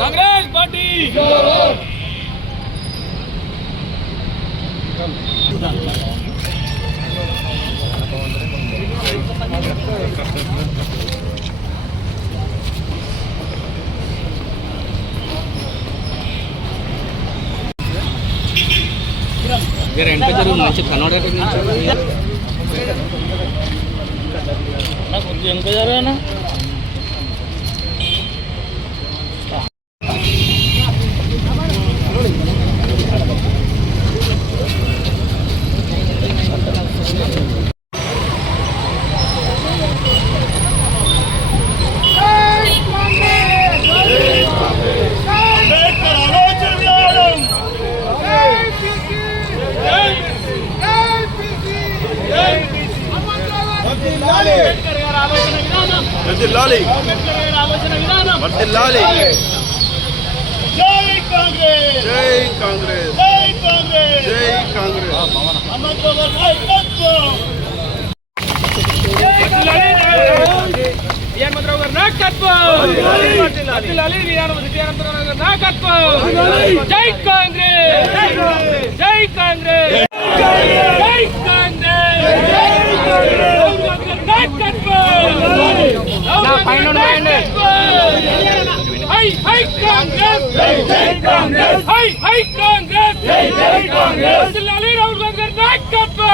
Congress party జర వెనక జరుగు మంచి కన్నడ నాకు కొంచెం వెనుక జరగనా వర్దిల్లాలి వర్దిల్లాలి జై కాంగ్రెస్ జై కాంగ్రెస్ జై కాంగ్రెస్ జై కాంగ్రెస్ అమర్బాబు నాయకత్వం విజయమంతరావు గారి నాయకత్వం వర్ధిల్లాలి విజయమంతరావు గారి నాయకత్వం జై కాంగ్రెస్ జై కాంగ్రెస్ జై కాంగ్రెస్ హై హై కాంగ్రెస్ జై కాంగ్రెస్ హై హై కాంగ్రెస్ జై కాంగ్రెస్. వర్ధిల్లాలి రాహుల్ గాంధీ గారి నాయకత్వం.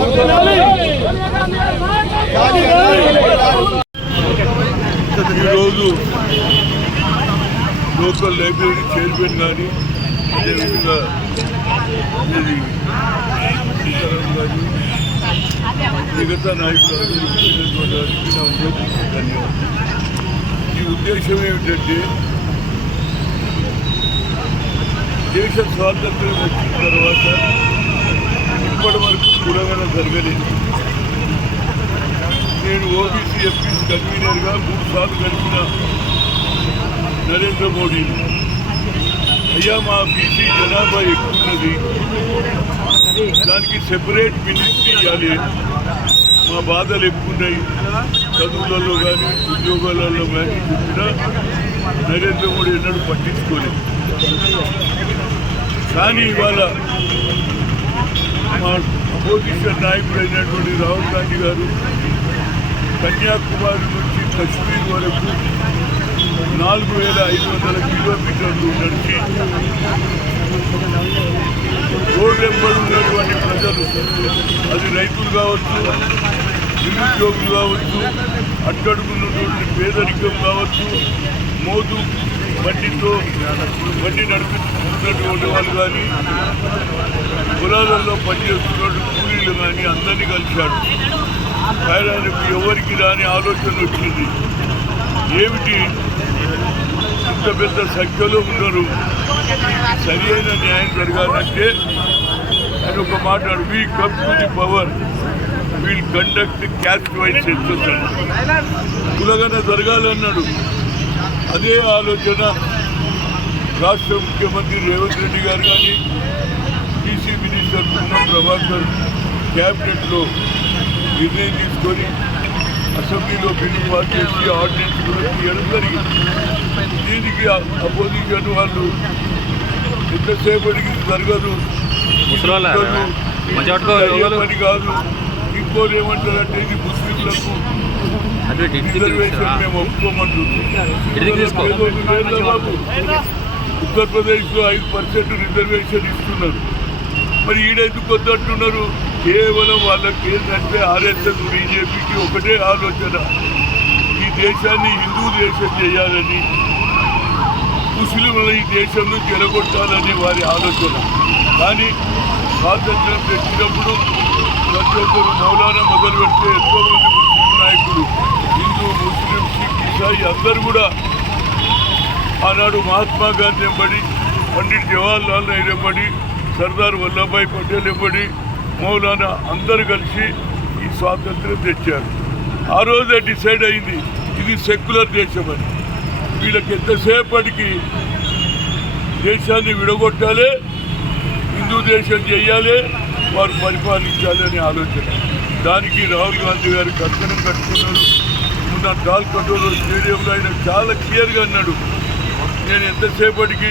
వర్ధిల్లాలి రేవంత్ ఈరోజు లోకల్ లైబ్రరీ చైర్మన్ కానీ అదేవిధంగా సీతారాం గారు మిగతా నాయకులు ధన్యవాదాలు ఈ ఉద్దేశం ఏమిటంటే దేశ స్వాతంత్ర్యం వచ్చిన తర్వాత ఇప్పటి వరకు కులగన జరగలేదు. నేను ఓబీసీ ఎంపీసీ కన్వీనర్గా మూడు సార్లు గడిపిన నరేంద్ర మోడీ. అయ్యా మా బీసీ జనాభా ఎక్కున్నది దానికి సెపరేట్ మినిస్ట్రీ ఇవ్వాలి. మా బాధలు ఎక్కువ ఉన్నాయి చదువులలో కానీ ఉద్యోగాలలో కానీ చెప్పినా నరేంద్ర మోడీ ఎన్నడూ పట్టించుకోలేదు. కానీ ఇవాళ మా అపోజిషన్ నాయకుడైనటువంటి రాహుల్ గాంధీ గారు కన్యాకుమారి నుంచి కశ్మీర్ వరకు నాలుగు వేల ఐదు వందల కిలోమీటర్లు నడిచి రోడ్ నెంబర్ ఉన్నటువంటి ప్రజలు అది రైతులు కావచ్చు నిరుద్యోగులు కావచ్చు అట్టడుగున్నటువంటి పేదరికం కావచ్చు మోదు బండితో బండి ఉన్నటువంటి వాళ్ళు కానీ పొలాలలో పనిచేస్తున్నటువంటి కూలీలు కానీ అందరినీ కలిశాడు ఆయనకు ఎవరికి రాని ఆలోచన వచ్చింది. ఏమిటి? ఇంత పెద్ద సంఖ్యలో ఉన్నారు. సరి అయిన న్యాయం జరగాలంటే అని ఒక మాట్లాడు we come to the power we'll conduct caste wise census కులగన జరగాలన్నాడు. అదే ఆలోచన రాష్ట్ర ముఖ్యమంత్రి రేవంత్ రెడ్డి గారు కానీ బీసీ మినిస్టర్ పున్నం ప్రభాకర్ క్యాబినెట్లో నిర్ణయం తీసుకొని అసెంబ్లీలో బిల్లు పాస్ చేసి ఆర్డినెన్స్ కూడా తీయడం జరిగింది దీనికి అపోజిషన్ వాళ్ళు ఎంతసేపటికి ఇది జరగదు ముసలోళ్ళ? జరగదు, మంచిగా పట్టుకో, ఇది అయ్యే యోగాలు. పని కాదు ఇంకోటి ఏమంటారంటే ఇది ముస్లింలకు అటు ఇటు ఇటు రిజర్వేషన్ తీసుకురా. మేము ఒప్పుకోమంటున్నాం ఉత్తరప్రదేశ్లో ఐదు పర్సెంట్ రిజర్వేషన్ ఇస్తున్నారు. మరి ఈడెందుకు వద్దంటున్నారు? కేవలం వాళ్ళకి ఏంటంటే ఆర్ఎస్ఎస్ బీజేపీకి ఒకటే ఆలోచన. ఈ దేశాన్ని హిందూ దేశం చేయాలని ముస్లింలను ఈ దేశం నుంచి ఎలగొట్టాలని వారి ఆలోచన. కానీ స్వాతంత్రం తెచ్చినప్పుడు ప్రతి ఒక్కరు మౌలానా మొదలు పెడితే ఎంతోమంది ముస్లిం నాయకులు హిందూ ముస్లిం సిక్ ఇసాయి అందరూ కూడా ఆనాడు మహాత్మా గాంధీ ఎంబడి పండిట్ జవహర్లాల్ నెహ్రూ ఎంబడి సర్దార్ వల్లభాయ్ పటేల్ ఎంబడి మౌలానా అందరూ కలిసి ఈ స్వాతంత్రం తెచ్చారు. ఆ రోజే డిసైడ్ అయింది ఇది సెక్యులర్ దేశం అని. వీళ్ళకి ఎంతసేపటికి దేశాన్ని విడగొట్టాలి హిందూ దేశం చేయాలి వారు పరిపాలించాలి అనే ఆలోచన. దానికి రాహుల్ గాంధీ గారు కర్తనం కట్టుకున్నాడు. మొన్న డాల్ కటోలో స్టేడియంలో ఆయన చాలా క్లియర్గా అన్నాడు. నేను ఎంతసేపటికి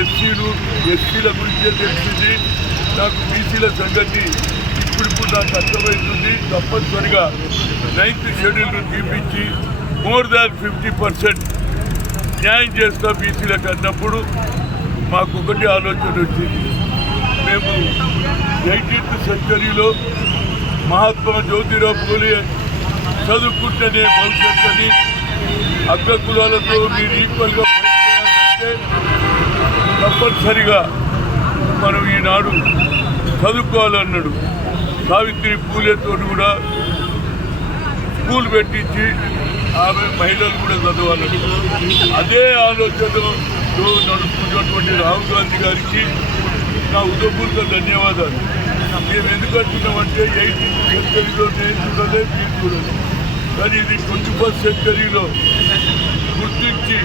ఎస్సీలు ఎస్సీల గురించే తెలిసింది నాకు బీసీల సంగతి ఇప్పుడిప్పుడు నాకు అర్థమవుతుంది. తప్పనిసరిగా నైన్త్ షెడ్యూల్ను తీపించి మోర్ దాన్ ఫిఫ్టీ పర్సెంట్ న్యాయం చేస్తా బీసీలకు అన్నప్పుడు మాకు ఒకటి ఆలోచన వచ్చింది. మేము ఎయిటీన్త్ సెంచరీలో మహాత్మా జ్యోతిరావు పూలే చదువుకుంటేనే భవిష్యత్తుని అగ్ర కులాలతో మీరు ఈక్వల్గా పనిచేయాలంటే తప్పనిసరిగా మనం ఈనాడు చదువుకోవాలన్నాడు. సావిత్రి పూలేతో కూడా స్కూల్ పెట్టించి ఆమె మహిళలు కూడా చదవాలని అదే ఆలోచనలో నడుపుతున్నటువంటి రాహుల్ గాంధీ గారికి నా ఉదయపూర్త ధన్యవాదాలు. మేము ఎందుకు అంటున్నామంటే ఎయిటీన్ సెంచరీలో నేను చూడలే మీరు చూడలేదు కానీ ఇది ట్వంటీ ఫస్ట్ సెంచరీలో గుర్తించి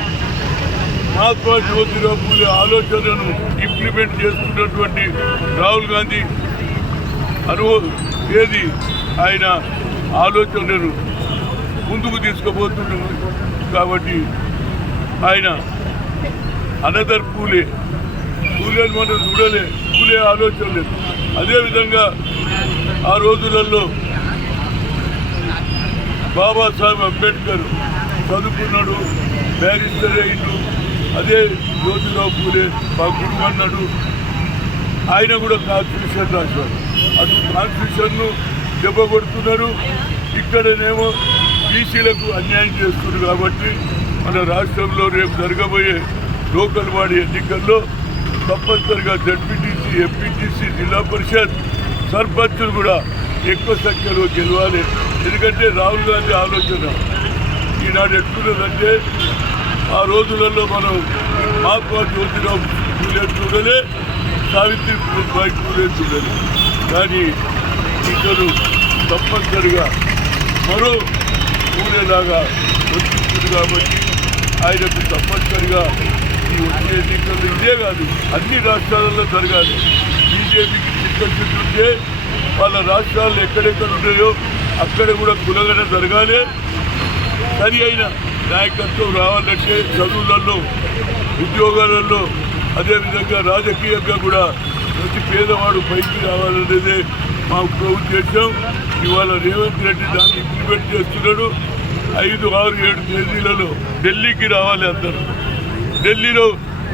మహాత్మా జ్యోతిరావు పూలే ఆలోచనను ఇంప్లిమెంట్ చేస్తున్నటువంటి రాహుల్ గాంధీ అనుభవ ఏది? ఆయన ఆలోచనను ముందుకు తీసుకుపోతున్నాడు కాబట్టి ఆయన అనదర్ పూలే. పూలేని మనం చూడలే. పూలే ఆలోచన లేదు అదేవిధంగా ఆ రోజులలో బాబాసాహెబ్ అంబేద్కర్ చదువుకున్నాడు బ్యారిస్టర్ అయిండు అదే జ్యోతిరావు పూలే మా గురువు అన్నాడు. ఆయన కూడా కాన్స్టిట్యూషన్ రాశారు. అటు కాన్స్టిట్యూషన్ను దెబ్బ కొడుతున్నారు. ఇక్కడనేమో బీసీలకు అన్యాయం చేస్తున్నారు కాబట్టి మన రాష్ట్రంలో రేపు జరగబోయే లోకల్ బాడీ ఎన్నికల్లో తప్పనిసరిగా జడ్పీటీసీ ఎంపీటీసీ జిల్లా పరిషత్ సర్పంచులు కూడా ఎక్కువ సంఖ్యలో గెలవాలి. ఎందుకంటే రాహుల్ గాంధీ ఆలోచన ఈనాడు ఎట్లున్నదంటే ఆ రోజులలో మనం మహాత్మా జ్యోతిరావు పూలే చూడలే సావిత్రి బాయి పూలే చూడలే. కానీ ఇద్దరు తప్పనిసరిగా మరో పూలేలాగా వచ్చింది కాబట్టి ఆయనకు తప్పనిసరిగా ఈ వచ్చే ఎన్నికల్లో ఇదే కాదు అన్ని రాష్ట్రాలలో జరగాలి. బీజేపీకి చిత్తశుద్ధి ఉంటే వాళ్ళ రాష్ట్రాలు ఎక్కడెక్కడ ఉన్నాయో అక్కడ కూడా కులగన జరగాలి. సరి అయిన నాయకత్వం రావాలంటే చదువులలో ఉద్యోగాలలో అదేవిధంగా రాజకీయంగా కూడా ప్రతి పేదవాడు పైకి రావాలనేదే మా ఉద్దేశం. ఇవాళ రేవంత్ రెడ్డి దాన్ని ఇంప్లిమెంట్ చేస్తున్నాడు. ఐదు ఆరు ఏడు తేదీలలో ఢిల్లీకి రావాలి అందరూ. ఢిల్లీలో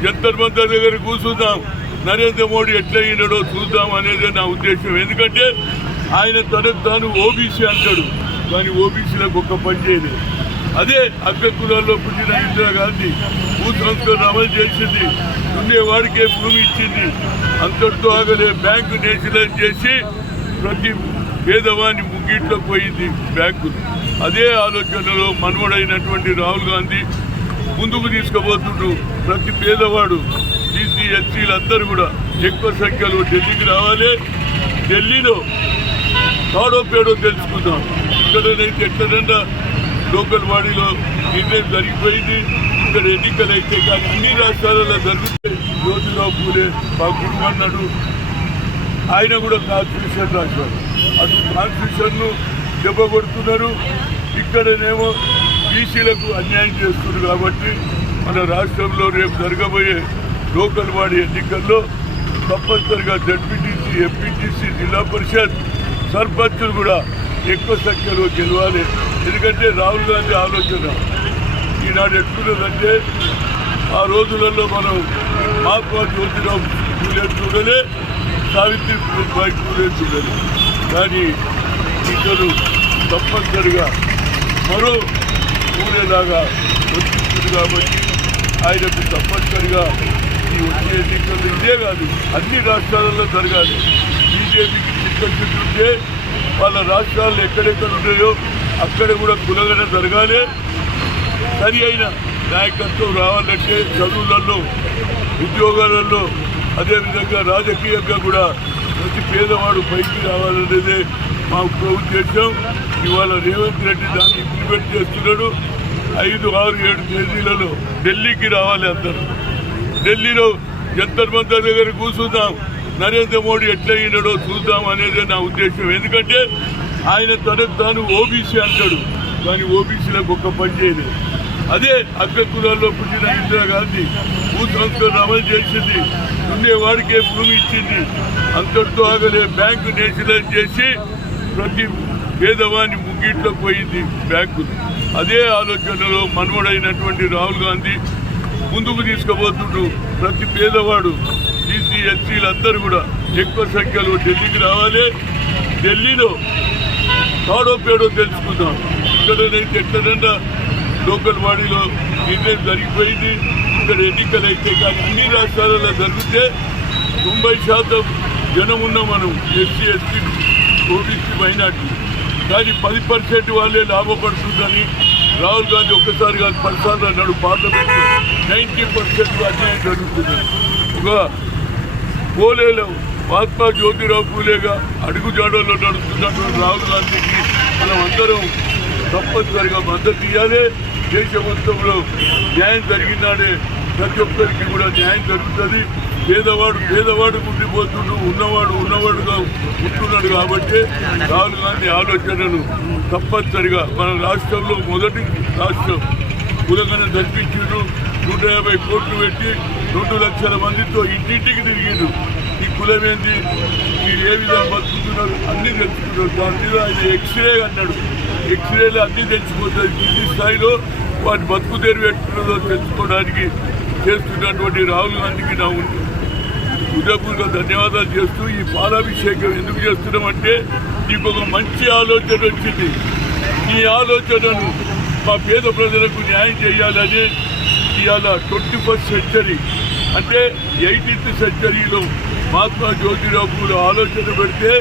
జంతర్ మంతర్ దగ్గర కూర్చుందాం నరేంద్ర మోడీ ఎట్లయినాడో చూద్దాం అనేది నా ఉద్దేశం. ఎందుకంటే ఆయన తన తాను ఓబీసీ అంటాడు. కానీ ఓబీసీలకు ఒక్క పని చేయలేదు. అదే అగ్ర పుట్టిన ఇందిరాగాంధీ భూ సంస్కరణ అమలు చేసింది. ఉండేవాడికే భూమి ఇచ్చింది. అంతటితో ఆగలే బ్యాంకు నేషనలైజ్ చేసి ప్రతి పేదవాని ముగ్గిట్లో పోయింది బ్యాంకు. అదే ఆలోచనలో మనవడైనటువంటి రాహుల్ గాంధీ ముందుకు తీసుకుపోతుండ్రు ప్రతి పేదవాడు బీసీ ఎస్సీలు అందరూ కూడా ఎక్కువ సంఖ్యలో ఢిల్లీకి రావాలి. ఢిల్లీలో తాడో పేడో తెలుసుకుందాం. ఇక్కడనైతే ఎక్కడన్నా లోకల్ బాడీలో నిర్ణయం జరిగిపోయింది. ఇక్కడ ఎన్నికలు అయితే కానీ అన్ని రాష్ట్రాలలో జరిగితే జ్యోతిరావు పూలే మా గురువు అన్నాడు. ఆయన కూడా కాన్స్టిట్యూషన్ రాశారు అటు కాన్స్టిట్యూషన్ను దెబ్బ కొడుతున్నారు. ఇక్కడనేమో బీసీలకు అన్యాయం చేస్తున్నారు కాబట్టి మన రాష్ట్రంలో రేపు జరగబోయే లోకల్ బాడీ ఎన్నికల్లో తప్పనిసరిగా జడ్పీటీసీ ఎంపీటీసీ జిల్లా పరిషత్ సర్పంచులు కూడా ఎక్కువ సంఖ్యలో గెలవాలి. ఎందుకంటే రాహుల్ గాంధీ ఆలోచన. ఈనాడు ఎట్లున్నదంటే ఆ రోజులలో మనం మహాత్మా జ్యోతిరావు పూలే చూడలే సావిత్రి బాయి పూలే చూడలే. కానీ ఇద్దరు తప్పనిసరిగా మరో పూలేలాగా వచ్చింది కాబట్టి ఆయనకు తప్పనిసరిగా ఈ వచ్చే ఎన్నికలు ఇదే కాదు అన్ని రాష్ట్రాలలో జరగాలి. బీజేపీకి చిత్తశుద్ధి ఉంటే వాళ్ళ రాష్ట్రాలు ఎక్కడెక్కడ ఉన్నాయో అక్కడ కూడా కులగన జరగాలి. సరి అయిన నాయకత్వం రావాలంటే చదువులలో ఉద్యోగాలలో అదేవిధంగా రాజకీయంగా కూడా ప్రతి పేదవాడు పైకి రావాలనేదే మా ఉద్దేశం. ఇవాళ రేవంత్ రెడ్డి దాన్ని ఇంప్లిమెంట్ చేస్తున్నాడు. ఐదు ఆరు ఏడు తేదీలలో ఢిల్లీకి రావాలి అందరూ. ఢిల్లీలో జంతర్ మంతర్ దగ్గర కూర్చుందాం. నరేంద్ర మోడీ ఎట్లయినాడో చూద్దాం అనేది నా ఉద్దేశం. ఎందుకంటే ఆయన తన తాను ఓబీసీ అంటాడు. కానీ ఓబీసీలకు ఒక్క పని చేయలేదు. అదే అగ్రకులాల్లో పుట్టిన ఇందిరాగాంధీ భూ సంస్కరణ అమలు చేసింది. ఉండేవాడికే భూమి ఇచ్చింది. అంతటితో ఆగలే బ్యాంకు నేషనలైజ్ చేసి ప్రతి పేదవాని ముగ్గిట్లో పోయింది బ్యాంకు. అదే ఆలోచనలో మనవడైనటువంటి రాహుల్ గాంధీ ముందుకు తీసుకుపోతుండు. ప్రతి పేదవాడు బీసీ ఎస్సీలు అందరూ కూడా ఎక్కువ సంఖ్యలో ఢిల్లీకి రావాలి. ఢిల్లీలో తాడో పేడో తెలుసుకుందాం. ఇక్కడనైతే ఎక్కడన్నా లోకల్ బాడీలో నిర్ణయం జరిగిపోయింది. ఇక్కడ ఎన్నికలు అయితే కానీ అన్ని రాష్ట్రాలలో జరిగితే తొంభై శాతం జనం ఉన్నాం మనం ఎస్సీ ఎస్టీ ఓబీసీ మైనార్టీ. కానీ పది పర్సెంట్ వాళ్ళే లాభపడుతుందని రాహుల్ గాంధీ ఒక్కసారి కాదు పదిసార్లు అన్నాడు పార్లమెంట్. నైంటీ పర్సెంట్ అన్యాయం జరుగుతుంది ఒక పోలేలో మహాత్మా జ్యోతిరావు పూలేగా అడుగుజాడల్లో నడుస్తున్నటువంటి రాహుల్ గాంధీకి మనం అందరం తప్పనిసరిగా మద్దతు ఇవ్వాలి దేశ మొత్తంలో న్యాయం జరిగినాడే ప్రతి ఒక్కరికి కూడా న్యాయం జరుగుతుంది. పేదవాడు పేదవాడు ఉండిపోతుండు ఉన్నవాడు ఉన్నవాడుగా ఉంటున్నాడు కాబట్టి రాహుల్ గాంధీ ఆలోచనను తప్పనిసరిగా మన రాష్ట్రంలో మొదటి రాష్ట్రం కులగన జరిపించిండు నూట యాభై కోట్లు పెట్టి రెండు లక్షల మందితో ఇంటింటికి తిరిగిండు ఈ కులం ఏంది మీరు ఏ విధంగా బతుకుతున్నారు? అన్ని తెలుసుకున్నారు దాని మీద ఆయన ఎక్స్రే అన్నాడు. ఎక్స్రేలు అన్ని తెలిసిపోతుంది కింది స్థాయిలో వాటి బతుకు తెరువు తెలుసుకోవడానికి చేస్తున్నటువంటి రాహుల్ గాంధీకి నా ఉంది హృదయపూర్వక ధన్యవాదాలు చేస్తూ ఈ పాలాభిషేకం ఎందుకు చేస్తున్నామంటే నీకు ఒక మంచి ఆలోచన వచ్చింది. ఈ ఆలోచనను మా పేద ప్రజలకు న్యాయం చేయాలని ఇవాళ ట్వంటీ ఫస్ట్ సెంచరీ. అంటే ఎయిటీన్త్ సెంచరీలో మహాత్మా జ్యోతిరావు పూలే ఆలోచన పెడితే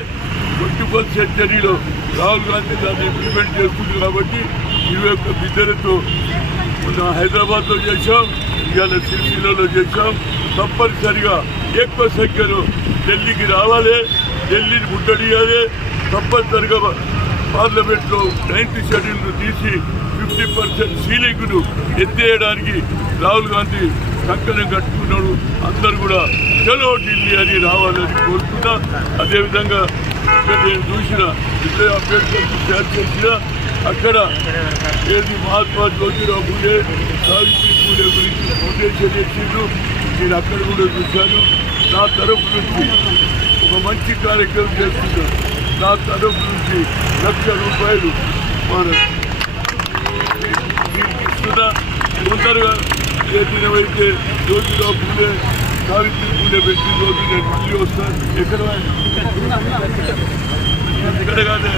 ట్వంటీ ఫస్ట్ సెంచరీలో రాహుల్ గాంధీ దాన్ని ఇంప్లిమెంట్ చేస్తుంది కాబట్టి ఇరవై ఒక్క బిడ్డలతో మొన్న హైదరాబాద్లో చేశాం ఇవాళ సిరిసిల్లలో చేశాం. తప్పనిసరిగా ఎక్కువ సంఖ్యలో ఢిల్లీకి రావాలి ఢిల్లీని ముట్టడియాలి. తప్పనిసరిగా పార్లమెంట్లో నైన్త్ షెడ్యూల్ను తీసి ఫిఫ్టీ పర్సెంట్ సీలింగ్ను ఎత్తేయడానికి రాహుల్ గాంధీ చక్కని కట్టుకున్నాడు అందరు కూడా చలో ఢిల్లీ అని రావాలని కోరుతున్నా. అదేవిధంగా ఇక్కడ నేను చూసిన ఇద్దరు అభ్యర్థులకు షేర్ చేసిన అక్కడ ఏది మహాత్మా జ్యోతిరావు పూలే సావిత్రి పూలే గురించి ఫౌండేషన్ చేసిండ్రు. నేను అక్కడ కూడా చూశాను. నా తరఫు నుంచి ఒక మంచి కార్యక్రమం చేస్తున్నాను నా తరఫు నుంచి లక్ష రూపాయలు మన దీనికి ఇస్తున్నా. తొందరగా ఏ దినమైతే జ్యోతిరావు పూలే సావిత్రి పూలే పెట్టి రోజు నేను మళ్ళీ వస్తాను ఎక్కడ ఎక్కడ కాదే